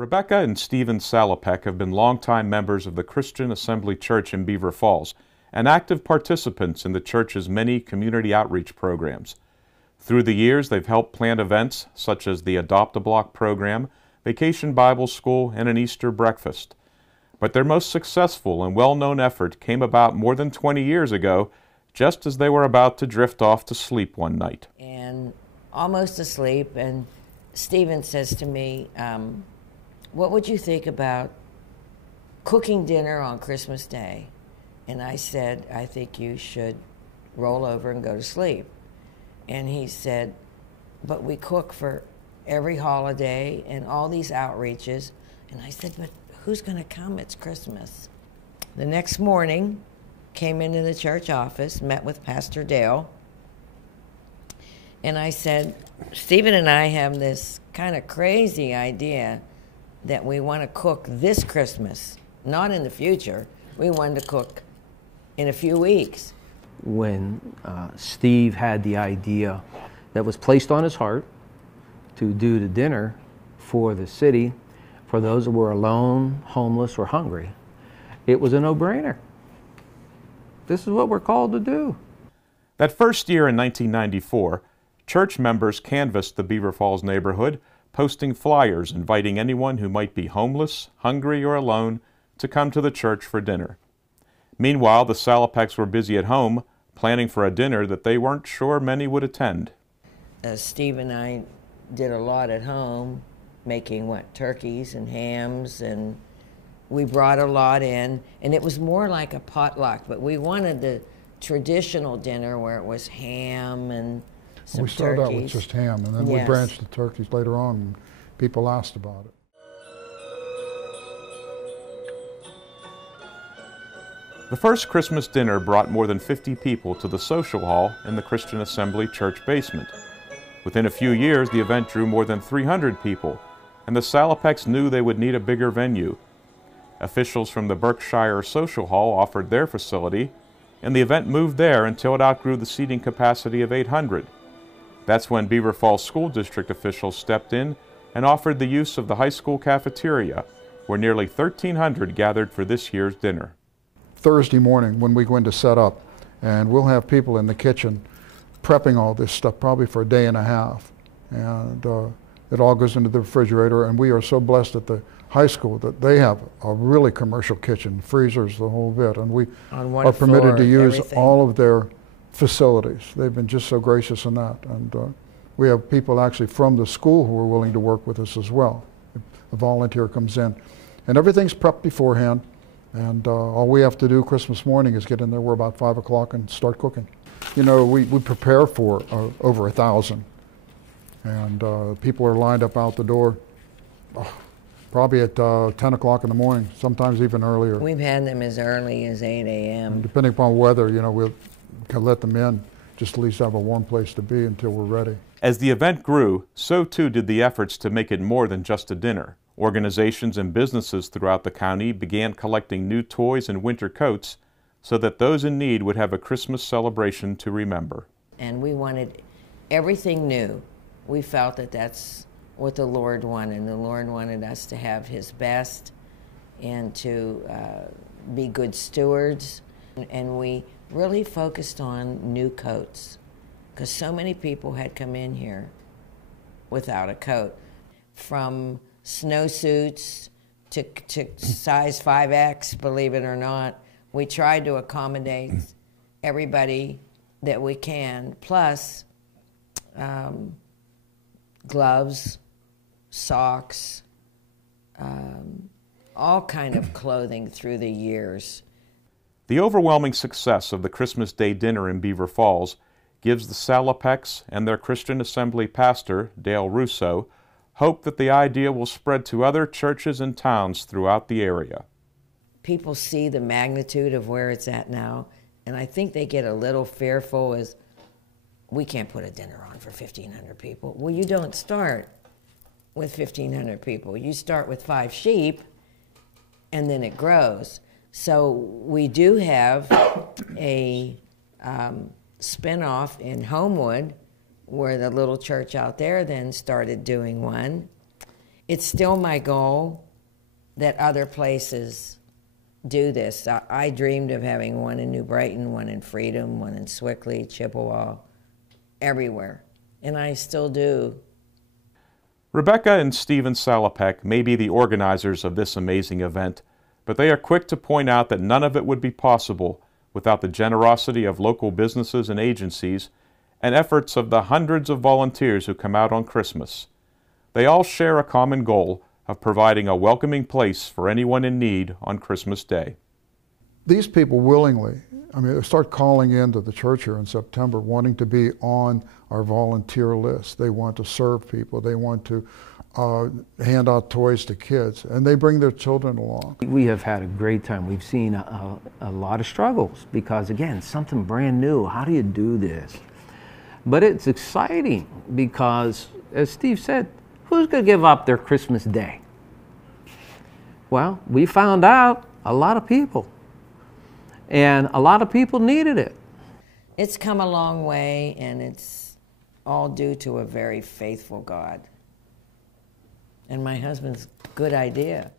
Rebecca and Stephen Salopek have been longtime members of the Christian Assembly Church in Beaver Falls and active participants in the church's many community outreach programs. Through the years, they've helped plan events such as the Adopt-A-Block program, Vacation Bible School, and an Easter breakfast. But their most successful and well-known effort came about more than 20 years ago, just as they were about to drift off to sleep one night. And almost asleep, and Stephen says to me, what would you think about cooking dinner on Christmas Day? And I said, I think you should roll over and go to sleep. And he said, but we cook for every holiday and all these outreaches. And I said, but who's going to come? It's Christmas. The next morning, came into the church office, met with Pastor Dale, and I said, Stephen and I have this kind of crazy idea that we want to cook this Christmas, not in the future. We wanted to cook in a few weeks. When Steve had the idea that was placed on his heart to do the dinner for the city, for those who were alone, homeless, or hungry, it was a no-brainer. This is what we're called to do. That first year in 1994, church members canvassed the Beaver Falls neighborhood, posting flyers inviting anyone who might be homeless, hungry, or alone to come to the church for dinner. Meanwhile, the Salopeks were busy at home, planning for a dinner that they weren't sure many would attend. Steve and I did a lot at home, making turkeys and hams, and we brought a lot in, and it was more like a potluck, but we wanted the traditional dinner where it was ham and some turkeys. We started out with just ham, and then we branched to turkeys later on, and people asked about it. The first Christmas dinner brought more than 50 people to the social hall in the Christian Assembly church basement. Within a few years, the event drew more than 300 people, and the Salopeks knew they would need a bigger venue. Officials from the Berkshire Social Hall offered their facility, and the event moved there until it outgrew the seating capacity of 800. That's when Beaver Falls School District officials stepped in and offered the use of the high school cafeteria, where nearly 1,300 gathered for this year's dinner. Thursday morning when we go in to set up, and we'll have people in the kitchen prepping all this stuff probably for a day and a half. And it all goes into the refrigerator, and we are so blessed at the high school that they have a really commercial kitchen, freezers, the whole bit, and we are permitted to use all of their facilities. They've been just so gracious in that, and we have people actually from the school who are willing to work with us as well. A volunteer comes in, and everything's prepped beforehand, and all we have to do Christmas morning is get in there. We're about 5 o'clock and start cooking. You know, we prepare for over 1,000, and people are lined up out the door probably at 10 o'clock in the morning, sometimes even earlier. We've had them as early as 8 a.m. And depending upon weather, you know, we'll let them in, just at least have a warm place to be until we're ready. As the event grew, so too did the efforts to make it more than just a dinner. Organizations and businesses throughout the county began collecting new toys and winter coats so that those in need would have a Christmas celebration to remember. And we wanted everything new. We felt that that's what the Lord wanted. The Lord wanted us to have His best and to be good stewards. And we really focused on new coats because so many people had come in here without a coat. From snowsuits to size 5X, believe it or not. We tried to accommodate everybody that we can, plus gloves, socks, all kind of clothing through the years. The overwhelming success of the Christmas Day dinner in Beaver Falls gives the Salopeks and their Christian Assembly pastor, Dale Russo, hope that the idea will spread to other churches and towns throughout the area. People see the magnitude of where it's at now, and I think they get a little fearful as, we can't put a dinner on for 1,500 people. Well, you don't start with 1,500 people. You start with 5 sheep, and then it grows. So we do have a spin-off in Homewood, where the little church out there then started doing one. it's still my goal that other places do this. I dreamed of having one in New Brighton, one in Freedom, one in Swickley, Chippewa, everywhere. And I still do. Rebecca and Stephen Salopek may be the organizers of this amazing event, but they are quick to point out that none of it would be possible without the generosity of local businesses and agencies and efforts of the hundreds of volunteers who come out on Christmas. They all share a common goal of providing a welcoming place for anyone in need on Christmas Day. These people willingly, they start calling into the church here in September, wanting to be on our volunteer list. They want to serve people. They want to hand out toys to kids, and they bring their children along. We have had a great time. We've seen a lot of struggles because, again, something brand new. How do you do this? But it's exciting because, as Steve said, who's going to give up their Christmas Day? Well, we found out a lot of people, and a lot of people needed it. It's come a long way, and it's all due to a very faithful God. And my husband's good idea.